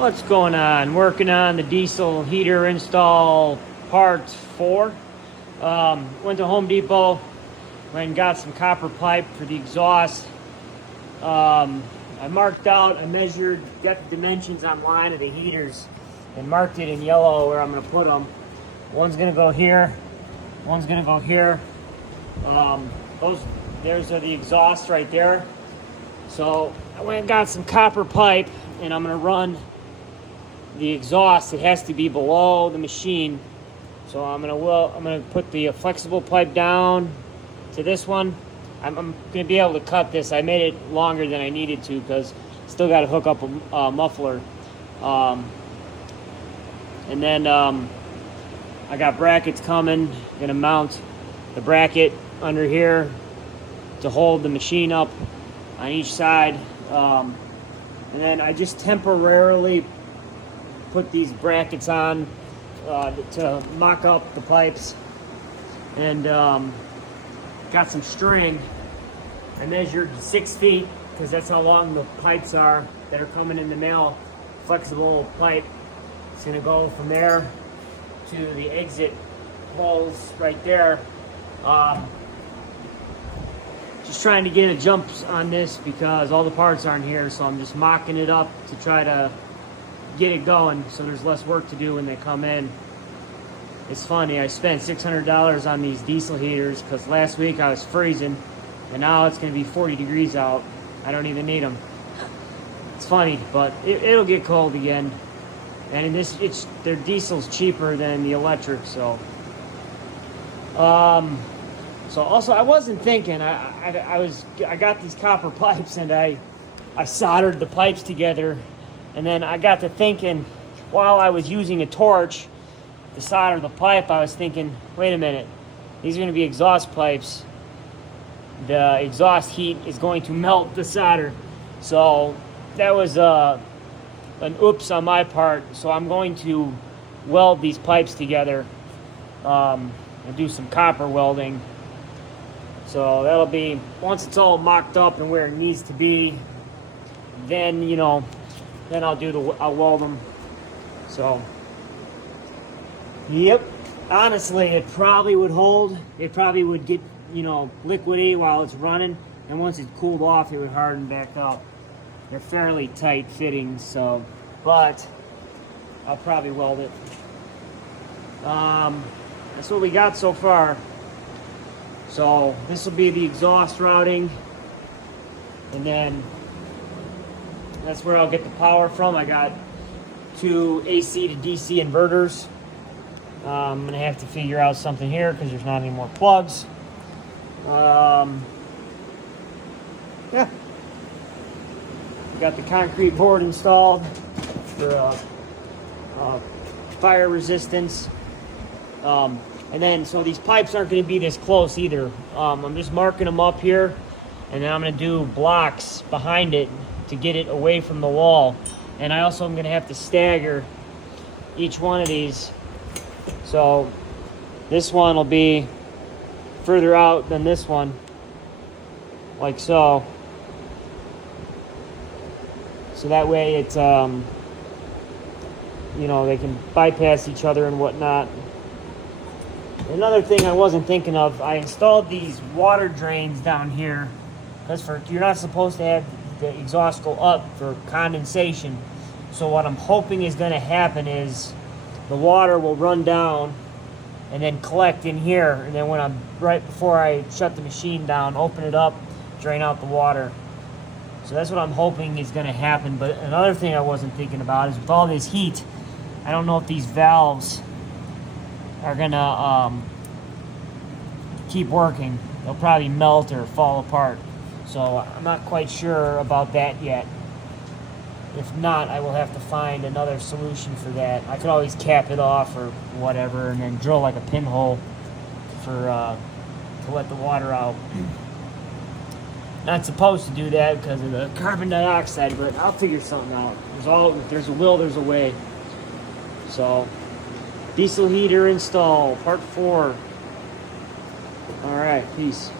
What's going on? Working on the diesel heater install part 4. Went to Home Depot, went and got some copper pipe for the exhaust. I marked out, I measured, got the dimensions online of the heaters and marked it in yellow where I'm going to put them. One's going to go here, one's going to go here. There's the exhaust right there. So I went and got some copper pipe and I'm going to run the exhaust. It has to be below the machine. So I'm gonna put the flexible pipe down to this one. I'm gonna be able to cut this. I made it longer than I needed to because still got to hook up a muffler. And then I got brackets coming. Gonna mount the bracket under here to hold the machine up on each side. And then I just temporarily put these brackets on to mock up the pipes, and got some string. I measured 6 feet because that's how long the pipes are that are coming in the mail. Flexible pipe. It's going to go from there to the exit holes right there. Just trying to get a jump on this because all the parts aren't here, so I'm just mocking it up to try to get it going so there's less work to do when they come in. It's funny, I spent $600 on these diesel heaters because last week I was freezing and now it's going to be 40 degrees out. I don't even need them. It's funny, but it'll get cold again. And in this, their diesel's cheaper than the electric, so. So also I wasn't thinking, I got these copper pipes and I soldered the pipes together. And then I got to thinking, while I was using a torch to solder the pipe, I was thinking, wait a minute, these are going to be exhaust pipes. The exhaust heat is going to melt the solder. So that was an oops on my part. So I'm going to weld these pipes together and do some copper welding. So that'll be, once it's all mocked up and where it needs to be, then, then I'll weld them. So, yep. Honestly, it probably would hold. It probably would get, liquidy while it's running. And once it cooled off, it would harden back up. They're fairly tight fittings, so, but I'll probably weld it. That's what we got so far. So this will be the exhaust routing. And then that's where I'll get the power from. I got 2 AC to DC inverters. I'm going to have to figure out something here because there's not any more plugs. Yeah. Got the concrete board installed for fire resistance. And then, so these pipes aren't going to be this close either. I'm just marking them up here. And then I'm going to do blocks behind it to get it away from the wall. And I also am going to have to stagger each one of these. So this one will be further out than this one, like so. So that way it's, they can bypass each other and whatnot. Another thing I wasn't thinking of, I installed these water drains down here because you're not supposed to have the exhaust go up for condensation. So what I'm hoping is going to happen is the water will run down and then collect in here, and then when right before I shut the machine down, open it up, drain out the water. So that's what I'm hoping is going to happen. But another thing I wasn't thinking about is with all this heat, I don't know if these valves are going to keep working. They'll probably melt or fall apart. So I'm not quite sure about that yet. If not, I will have to find another solution for that. I could always cap it off or whatever and then drill like a pinhole to let the water out. Not supposed to do that because of the carbon dioxide, but I'll figure something out. There's a will, there's a way. So, diesel heater install, part 4. All right, peace.